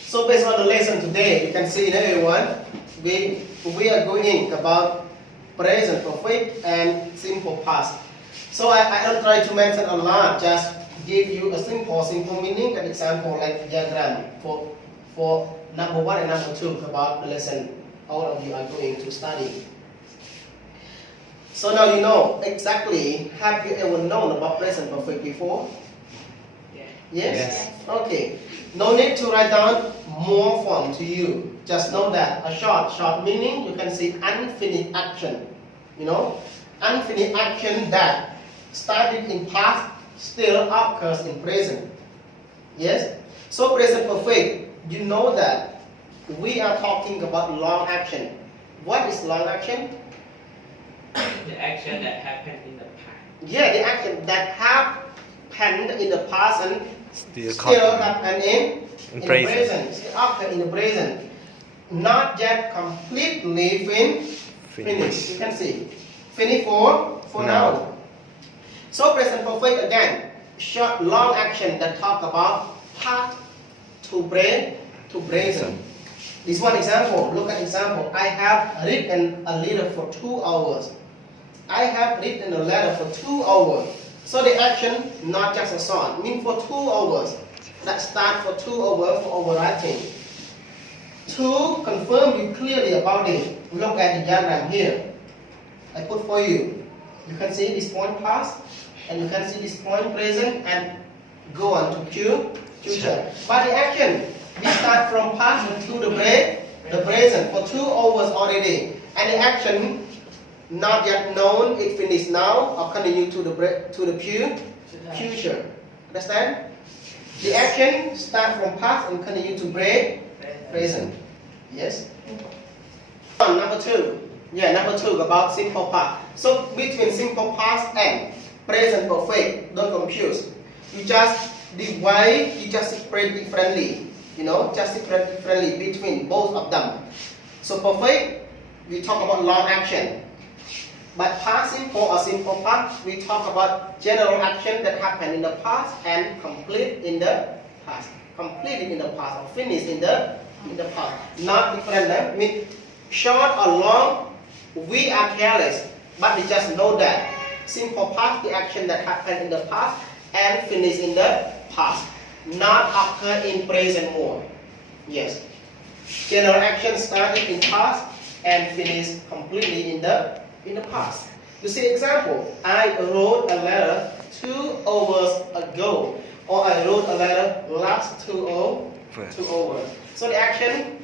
So based on the lesson today, you can see that everyone, we are going about present perfect and simple past. So I don't try to mention a lot, just give you a simple meaning and example like diagram for number 1 and number 2 about the lesson all of you are going to study. So now you know exactly, have you ever known about present perfect before? Yes? Okay. No need to write down more form to you. Just know that a short meaning, you can see unfinished action. You know, unfinished action that started in past still occurs in present. Yes? So present perfect, you know that we are talking about long action. What is long action? The action that happened in the past. Yeah, the action that happened in the past and Still happen in the present. Still occur in the present. Not yet completely finished. You can see. Finished for now. So present perfect again. Short long action that talk about past to present. This one example. Look at example. I have written a letter for 2 hours. I have written a letter for 2 hours. So the action, not just a song, mean for 2 hours. That start for 2 hours for overwriting. To confirm you clearly about it, look at the diagram here. I put for you. You can see this point past, and you can see this point present, and go on to future. But the action, we start from past to the present for 2 hours already, and the action not yet known, it finished now, or continue to the future. Understand? The action start from past and continue to present. Yes? Number 2. Yeah, number 2 about simple past. So between simple past and present perfect, don't confuse. You just divide, you just separate differently. You know, just separate differently between both of them. So perfect, we talk about long action. But past simple or simple past, we talk about general action that happened in the past and complete in the past. Completed in the past or finished in the past. Not different. Mean short or long, we are careless, but we just know that simple past, the action that happened in the past and finished in the past. Not occur in present more. Yes. General action started in past and finished completely in the past. You see example, I wrote a letter 2 hours ago, or I wrote a letter last 2 hours. So the action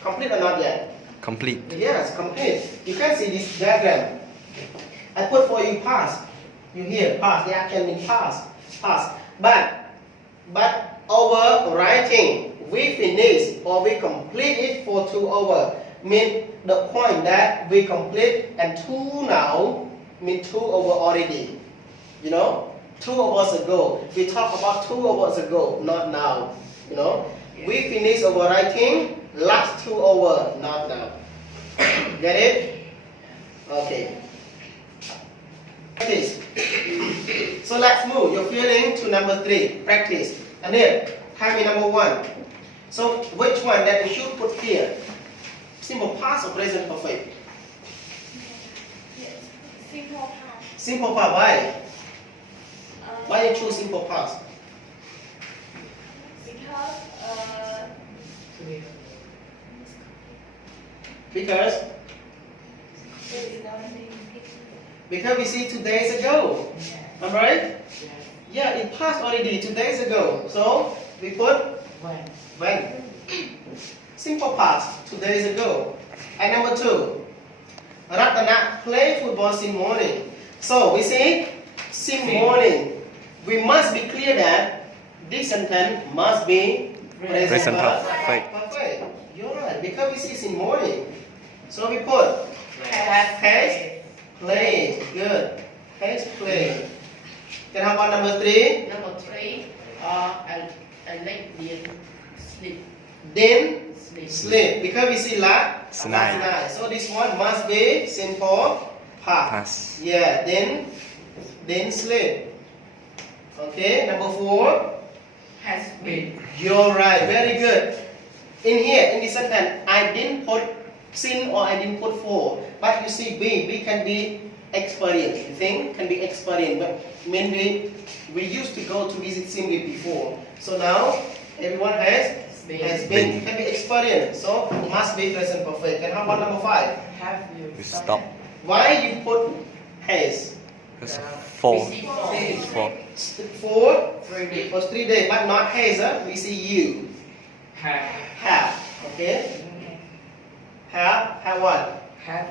complete or not yet? Complete. Yes, complete. You can see this diagram. I put for you past. You hear past, the action means past. But overwriting, we finish or we complete it for 2 hours. Mean the point that we complete and 2 now mean 2 hours already. You know, 2 hours ago. We talk about 2 hours ago, not now. You know, we finish overwriting last 2 hours, not now. Get it? Okay. Practice. So let's move your feeling to number 3. Practice. And then, have me number 1. So which one that you should put here? Simple past or present perfect? Yes, simple past. Simple past, why? Why you choose simple past? Because Because we see 2 days ago. Am I right? Yeah, it passed already 2 days ago. So we put when. Simple past, 2 days ago. And number 2, Ratana play football since morning. So we see since morning. We must be clear that this sentence must be present perfect. You're right, because we see since morning. So we put has played. Good. Has played. Then how about number 3? Number 3, I like sleep. Then sleep. Because we see last night. So this one must be simple past. Yeah, then sleep. Okay, number 4. Has been. You're right, very good. In here, in this sentence, I didn't put sin or I didn't put for. But you see, B can be experienced. You think can be experienced, but maybe we used to go to visit Simbi before. So now everyone has been can be experienced. So must be present perfect. And how about number 5? Have you We stop. Why you put has? Because 4. Receive 4. For 3 days. for 3 days, but not has. We see you Have. have. Okay. Have what? Have